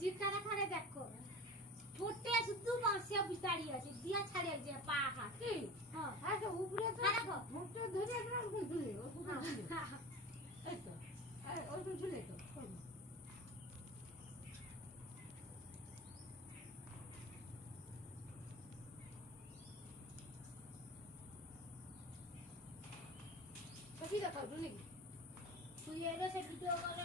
জিরকাটা খানে দেখো ছোটে শুধু বাঁশিয়া দাঁড়িয়ে আছে দিয়া ছাড়ে যে পা হাত হ্যাঁ আচ্ছা উপরে তো দেখো মুখটা ধরে একদম ঝুলে এই তো ওই তো ঝুলে তো কি দেখাও ঝুলে তুই এনে সে ভিডিও করে